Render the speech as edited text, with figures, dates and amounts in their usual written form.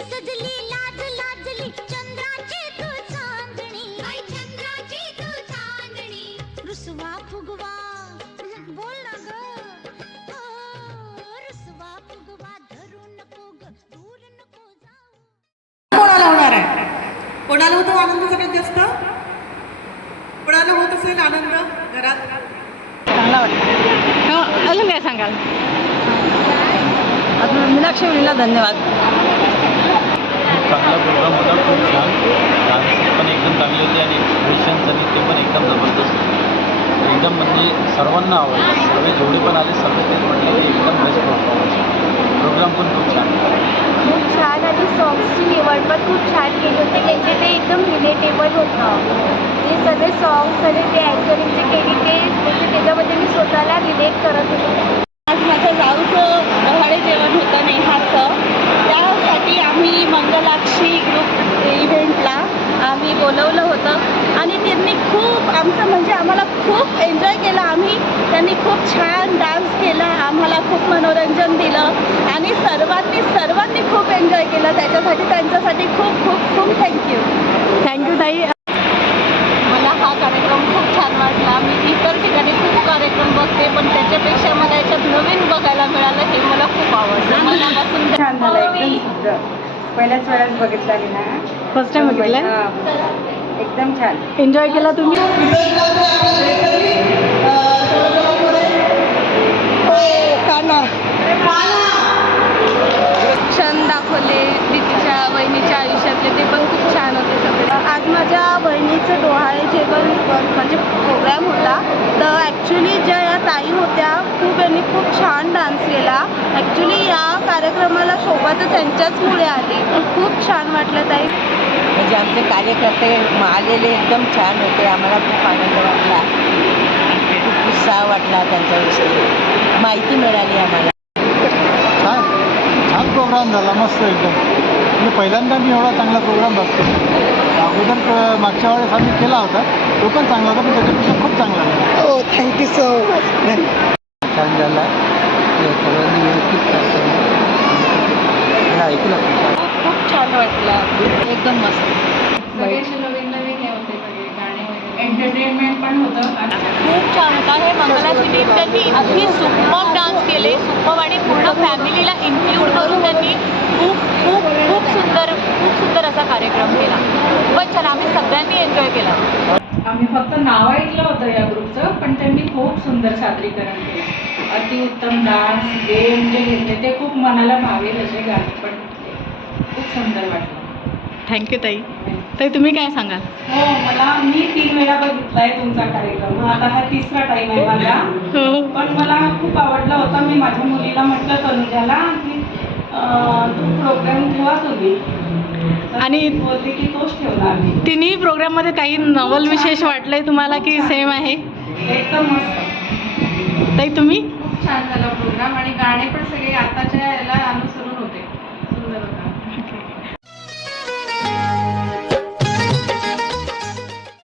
सजली लाज लाजली चंद्राची तू चांदणी चंद्राची तू चांदणी रुसवा फुगवा बोल ना ग रुसवा फुगवा धरू नको ग दूर नको जाऊ. कोणाला होणार आहे? कोणाला होतो आनंद सगळ्यात जास्त? कोणाला होत असेल आनंद घरात? चांगला वाटतं. अजून काय सांगाल? अजून मीनाक्षी मुलीला धन्यवाद. चांगला प्रोग्राम होता, खूप छान. डान्सेस पण एकदम चांगले होते आणि एक्सप्रेशन्स आणि ते पण एकदम जबरदस्त होते. एकदम म्हणजे सर्वांना आवडलं. सर्व जेवढे पण आले सर्व ते म्हटले की एकदम बेस्ट परफॉर्मन्स. प्रोग्राम पण खूप छान. खूप छान आणि सॉंग्सची निवड पण खूप छान केली होती. त्यांचे ते एकदम रिलेटेबल होतं. ते सगळे सॉंग्स आणि ते ॲक्टरिंग जे केली ते म्हणजे त्याच्यामध्ये मी स्वतःला रिलेट करत होते. आज माझं जाऊचं डोहाळे जेवण होतं नेहाचं. त्यासाठी आम्ही मंगलाक्षी ग्रुप इव्हेंटला आम्ही बोलवलं होतं आणि त्यांनी खूप आमचं म्हणजे आम्हाला खूप एन्जॉय केलं. त्यांनी खूप छान डान्स केला, आम्हाला खूप मनोरंजन दिलं आणि सर्वांनी खूप एन्जॉय केलं. त्यांच्यासाठी खूप खूप खूप थँक्यू ताई. मला हा कार्यक्रम खूप छान वाटला. मी इतर ठिकाणी खूप कार्यक्रम बघते पण त्याच्यापेक्षा मला याच्यात नवीन बघायला मिळालं हे मला खूप आवडलं. मनापासून छान झालं एकदम सुंदर. पहिल्याच वेळेस बघितला मी ना. फर्स्ट टाइम बघितलं. एकदम छान. एन्जॉय केला तुम्ही? क्षण दाखवले दीदीच्या बहिणीच्या आयुष्यातले, ते पण खूप छान होते सगळे. आज माझ्या बहिणीचं डोहाळे जेवण म्हणजे प्रोग्राम होता. तर ॲक्च्युली ज्या या ताई होत्या यांनी खूप छान डान्स केला. ॲक्च्युली या कार्यक्रमाला शोभा तर त्यांच्याचमुळे आली. खूप छान वाटलं ताई. म्हणजे आमचे कार्यकर्ते आलेले एकदम छान होते. आम्हाला खूप आनंद वाटला, खूप उत्साह वाटला त्यांच्याविषयी. माहिती मिळाली आम्हाला. छान छान प्रोग्राम झाला, मस्त एकदम. म्हणजे पहिल्यांदा मी एवढा चांगला प्रोग्राम बघतो. अगोदर मागच्या वेळेस आम्ही केला होता, तो पण चांगला होता पण त्याच्यापेक्षा खूप चांगला झाला. हो, थँक्यू सो मच. छान झाला. सर्वांनी व्यवस्थित ऐकलं. खूप छान वाटलं, एकदम मस्त. सगळ्याचे नवीन नवीन हे होते, सगळे गाणे वगैरे एंटरटेनमेंट पण होतं. खूप छान होता. हे मंगलाची टीम त्यांनी अगदी सुपर्ब डान्स केले, सुपर्ब आणि पूर्ण फॅमिलीला इन्क्लूड करून त्यांनी खूप खूप खूप सुंदर असा कार्यक्रम केला. खूपच छान. आम्ही सगळ्यांनी एन्जॉय केला. आम्ही फक्त नाव ऐकलं होतं या ग्रुपचं, पण त्यांनी खूप सुंदर सादरीकरण केलं. अतिउत्तम डान्स गेम जे घेतले ते खूप मनाला भावेल असे गाणे पण होते. खूप सुंदर वाटलं. थँक्यू ताई. ताई तुम्ही काय सांगाल? हो, मी 3 वेळा बघितलाय तुमचा कार्यक्रम. आता हा 3रा टाईम आहे माझा. पण मला खूप आवडला होता. मी माझ्या मुलीला म्हटलं तनुजाला की तू प्रोग्राम ठेवा तुम्ही, आणि बोलते की तोच ठेवला आम्ही. तिन्ही प्रोग्राममध्ये काही नवल विशेष वाटलंय तुम्हाला की सेम आहे? एकदम मस्त. ताई तुम्ही? खूप छान झाला प्रोग्राम आणि गाणे पण सगळे आताच्या याला अनुसरून